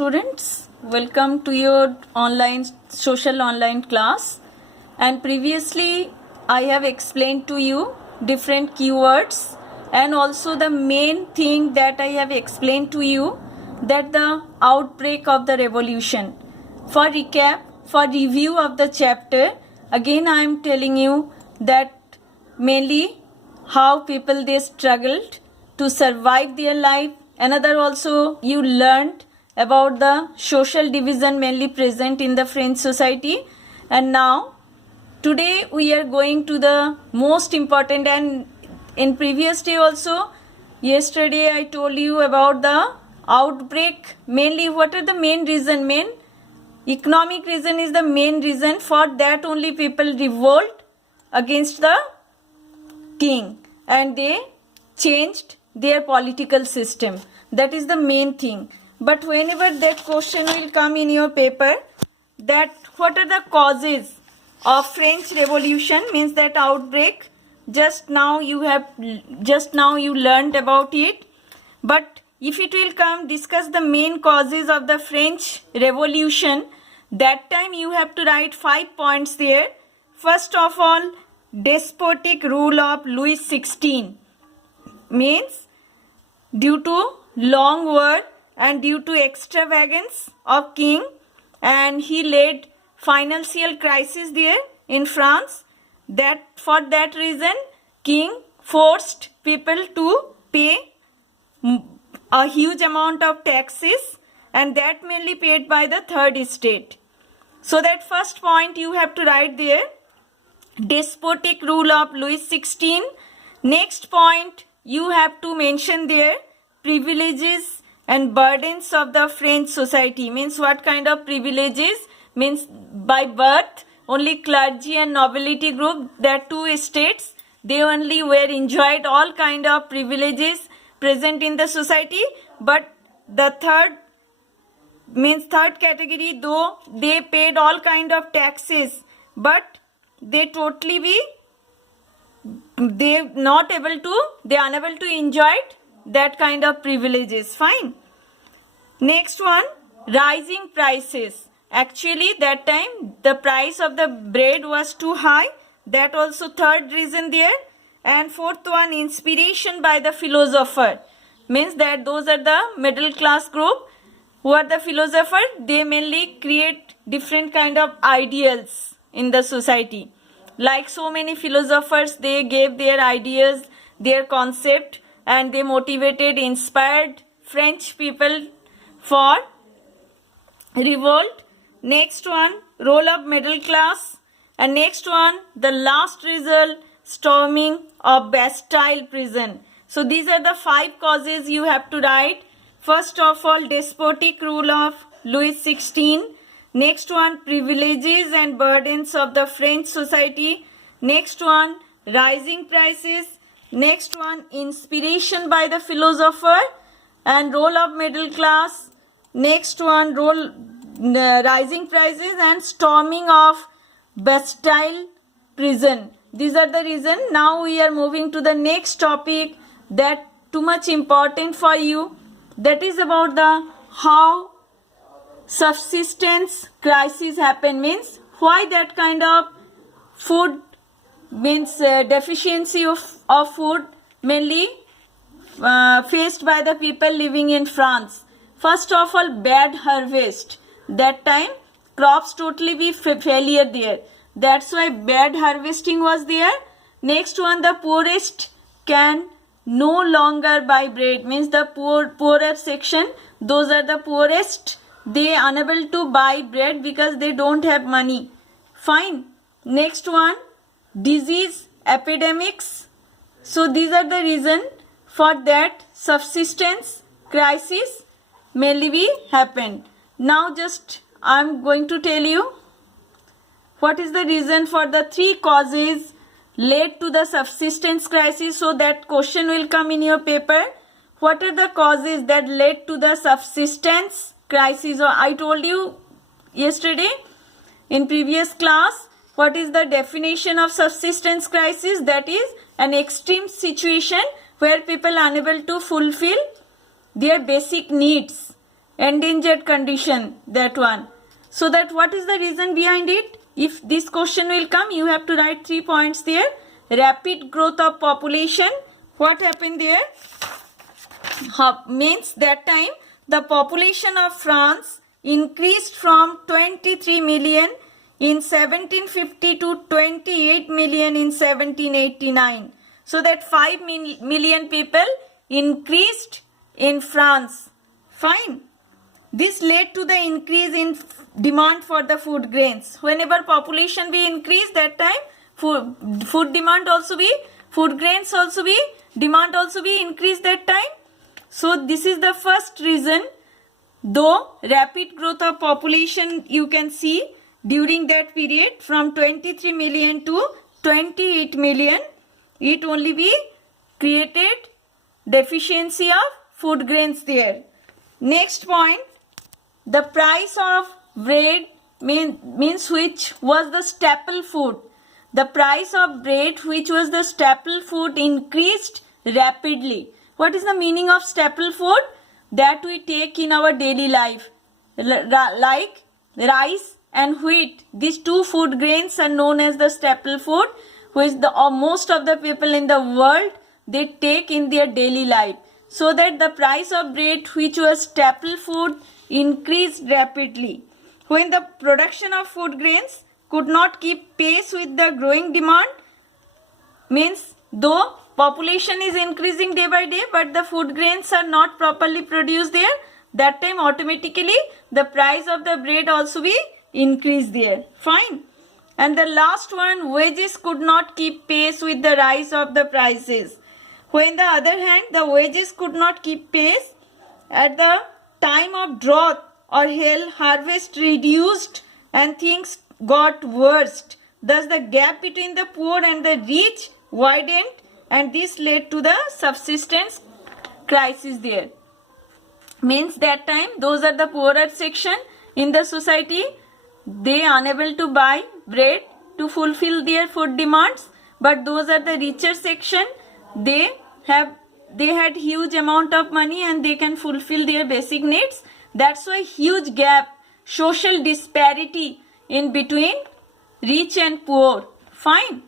students, welcome to your social online class. And previously I have explained to you different keywords, and also the main thing that I have explained to you, that the outbreak of the revolution. For recap, for review of the chapter, again I am telling you that mainly how people they struggled to survive their life. Another also you learned about the social division mainly present in the French society. And now today we are going to the most important, and in previous day also, yesterday I told you about the outbreak. Mainly what are the main reason? Main economic reason is the main reason. For that only people revolt against the king and they changed their political system. That is the main thing. But whenever that question will come in your paper, that what are the causes of French Revolution, means that outbreak, just now you learned about it. But if it will come discuss the main causes of the French Revolution, that time you have to write 5 points there. First of all, despotic rule of Louis XVI, means due to long war and due to extravagance of king, and he led financial crisis there in France. That for that reason king forced people to pay a huge amount of taxes, and that mainly paid by the third estate. So that first point you have to write there, despotic rule of Louis XVI. Next point you have to mention there, privileges and burdens of the French society. Means what kind of privileges? Means by birth only clergy and nobility group, that two estates, they only were enjoyed all kind of privileges present in the society. But the third category, though they paid all kind of taxes, but they unable to enjoy that kind of privileges. Fine. Next one, rising prices. Actually that time the price of the bread was too high. That also third reason there. And fourth one, inspiration by the philosopher. Means that those are the middle class group who are the philosopher. They mainly create different kind of ideals in the society. Like so many philosophers, they gave their ideas, their concept, and they motivated, inspired French people for revolt. Next one, role of middle class. And next one, the last result, storming of Bastille prison. So these are the 5 causes you have to write. First of all, despotic rule of Louis XVI. Next one, privileges and burdens of the French society. Next one, rising prices. Next one, inspiration by the philosopher and role of middle class. Next one, rising prices and storming of Bastille prison. These are the reason. Now we are moving to the next topic that too much important for you. That is about the how subsistence crisis happen. Means why that kind of food, means deficiency of food mainly faced by the people living in France. First of all, bad harvest. That time crops totally be failure there. That's why bad harvesting was there. Next one, the poorest can no longer buy bread. Means the poorer section, those are the poorest, they unable to buy bread because they don't have money. Fine. Next one, disease epidemics. So these are the reason for that subsistence crisis mainly be happened. Now just I am going to tell you what is the reason for the 3 causes led to the subsistence crisis. So that question will come in your paper. What are the causes that led to the subsistence crisis? Or I told you yesterday in previous class, what is the definition of subsistence crisis? That is an extreme situation where people are unable to fulfill their basic needs endangered condition, that one. So that what is the reason behind it? If this question will come, you have to write 3 points there. Rapid growth of population. What happened there? Means that time the population of France increased from 23 million in 1750 to 28 million in 1789. So that 5 million people increased in France. Fine. This led to the increase in demand for the food grains. Whenever population be increased, that time food demand also be, food grains also be, demand also be increased that time. So this is the first reason. Though rapid growth of population you can see during that period from 23 million to 28 million, it only be created deficiency of food grains there. Next point, the price of bread means which was the staple food. The price of bread, which was the staple food, increased rapidly. What is the meaning of staple food? That we take in our daily life, like rice and wheat. These two food grains are known as the staple food, which most of the people in the world they take in their daily life. So that the price of bread, which was staple food, increased rapidly. When the production of food grains could not keep pace with the growing demand, means though population is increasing day by day, but the food grains are not properly produced there, that time automatically the price of the bread also be increased there. Fine. And the last one, wages could not keep pace with the rise of the prices. When the other hand, the wages could not keep pace, at the time of drought or hail, harvest reduced and things got worse. Thus the gap between the poor and the rich widened, and this led to the subsistence crisis there. Means that time those are the poorer section in the society, they unable to buy bread to fulfill their food demands, but those are the richer section, they had huge amount of money and they can fulfill their basic needs. That's why huge gap, social disparity in between rich and poor. Fine.